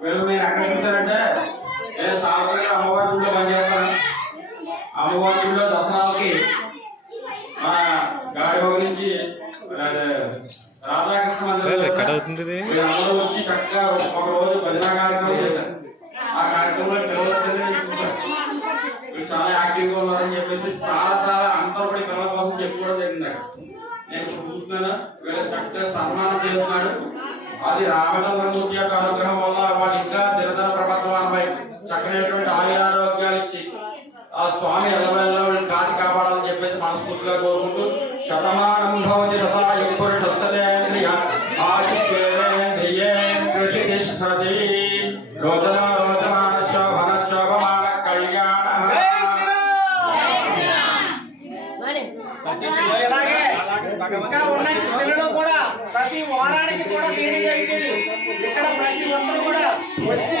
వీళ్ళు మీరు ఎక్కడ చూసారంటే నేను సాగుగా అమ్మవారి గుడిలో పనిచేస్తాను. అమ్మవారి గుడిలో దసరాలకి మా గాడి నుంచి రాధాకృష్ణ మందిరంలో వచ్చి చక్కగా ఒక రోజు భజన కార్యక్రమం చేశారు. ఆ కార్యక్రమంలో పిల్లలు చూశారు. వీళ్ళు చాలా యాక్టివ్గా ఉన్నారని చెప్పేసి చాలా అంతర్పడి పిల్లల కోసం చెప్పుకోవడం జరిగింది. నేను చూస్తున్నాను వీళ్ళు చక్కగా సన్మానం చేస్తున్నాడు. అది రామచంద్రమూర్తి యొక్క అనుగ్రహం వల్ల వాళ్ళు ఇంకా దినదిన ప్రపంచంపై చక్కనైనటువంటి ఆయురారోగ్యాలు ఇచ్చి ఆ స్వామి ఎల్లవెల్ల కాచి కాపాడాలని చెప్పేసి మనస్ఫూర్తిగా కోరుకుంటూ శతమానం భవతి శతాయు పురుషోత్తమేంద్రియ ఆయుష్యేంద్రియే ప్రతిష్టతి రోజన రోజమాన శోభన శోభమాన కళ్యాణ. ప్రతి వారానికి కూడా చేయడం జరిగింది. ఇక్కడ ప్రతి ఒక్కరు కూడా వచ్చి